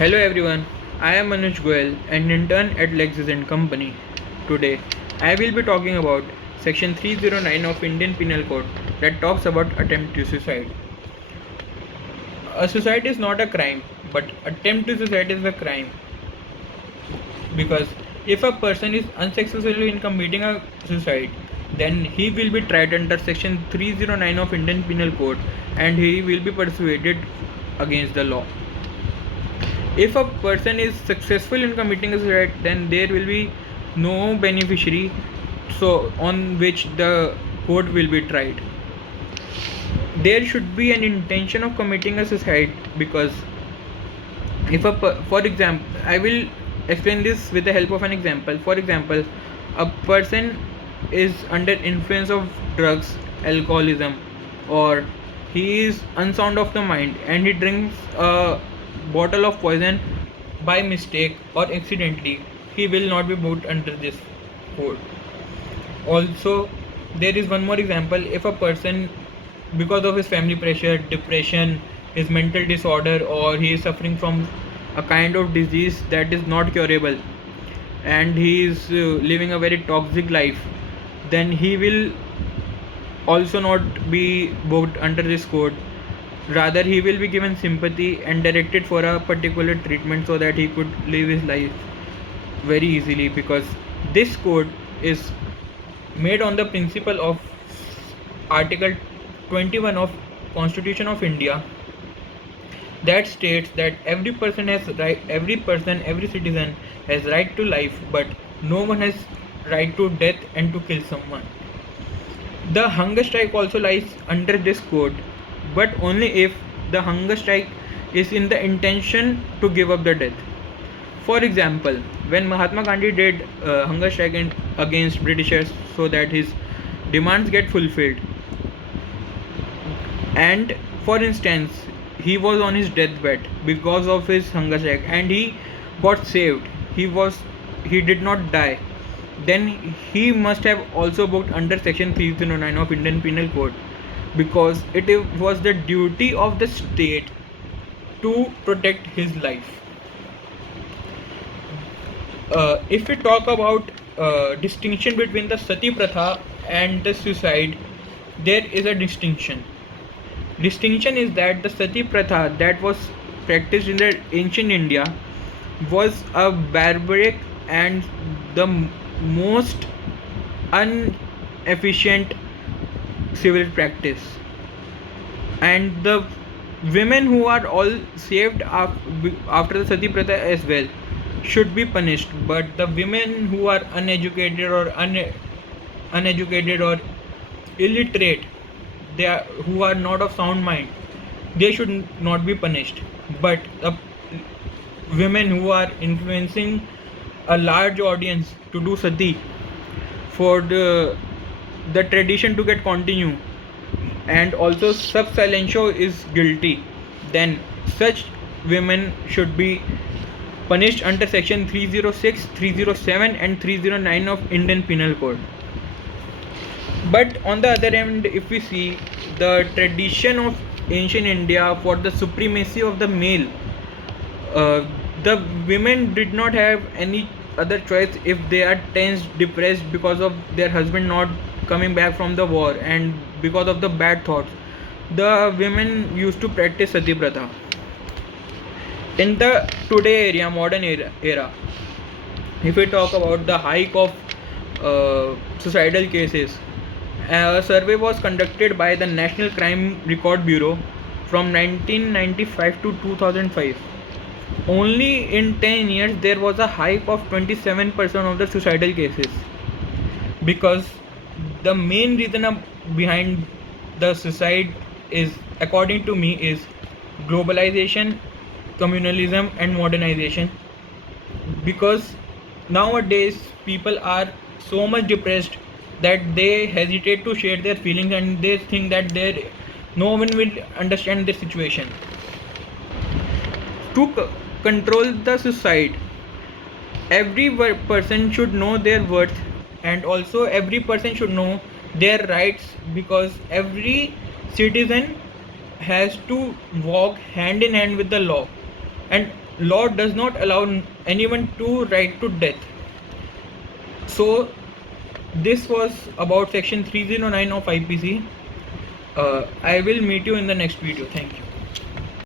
Hello everyone, I am Manoj Goel, an intern at Lexis and Company. Today, I will be talking about Section 309 of Indian Penal Code that talks about attempt to suicide. A suicide is not a crime, but attempt to suicide is a crime because if a person is unsuccessful in committing a suicide, then he will be tried under Section 309 of Indian Penal Code and he will be persuaded against the law. If a person is successful in committing a suicide, then there will be no beneficiary so on which the court will be tried. There should be an intention of committing a suicide because if for example, I will explain this with the help of an example. For example, a person is under influence of drugs, alcoholism, or he is unsound of the mind and he drinks a bottle of poison by mistake or accidentally, he will not be put under this code. Also, there is one more example. If a person, because of his family pressure, depression, his mental disorder, or he is suffering from a kind of disease that is not curable, and he is living a very toxic life, then he will also not be booked under this code. Rather, he will be given sympathy and directed for a particular treatment so that he could live his life very easily, because this code is made on the principle of Article 21 of Constitution of India that states that every citizen has right to life, but no one has right to death and to kill someone. The hunger strike also lies under this code, but only if the hunger strike is in the intention to give up the death. For example, when Mahatma Gandhi did hunger strike against Britishers so that his demands get fulfilled, and for instance, he was on his deathbed because of his hunger strike, and he got saved. He did not die. Then he must have also booked under Section 309 of Indian Penal Code because it was the duty of the state to protect his life. If we talk about distinction between the sati pratha and the suicide, there is a distinction. Distinction is that the sati pratha that was practiced in the ancient India was a barbaric and the most inefficient civil practice, and the women who are all saved after the sati pratha as well should be punished, but the women who are uneducated or illiterate, who are not of sound mind, they should not be punished. But the women who are influencing a large audience to do sati for the tradition to get continue, and also sub silentio is guilty, then such women should be punished under section 306, 307 and 309 of Indian Penal Code. But on the other hand, if we see the tradition of ancient India for the supremacy of the male, the women did not have any other choice if they are tense, depressed because of their husband not coming back from the war and because of the bad thoughts. The women used to practice sati pratha. In the modern era, if we talk about the hike of suicidal cases, a survey was conducted by the National Crime Record Bureau from 1995 to 2005. Only in 10 years there was a hike of 27% of the suicidal cases, because the main reason behind the suicide is, according to me, is globalization, communalism and modernization. Because nowadays people are so much depressed that they hesitate to share their feelings and they think that no one will understand their situation. To control the suicide, every person should know their worth, and also every person should know their rights, because every citizen has to walk hand in hand with the law, and law does not allow anyone to right to death. So this was about section 309 of IPC. I will meet you in the next video. Thank you.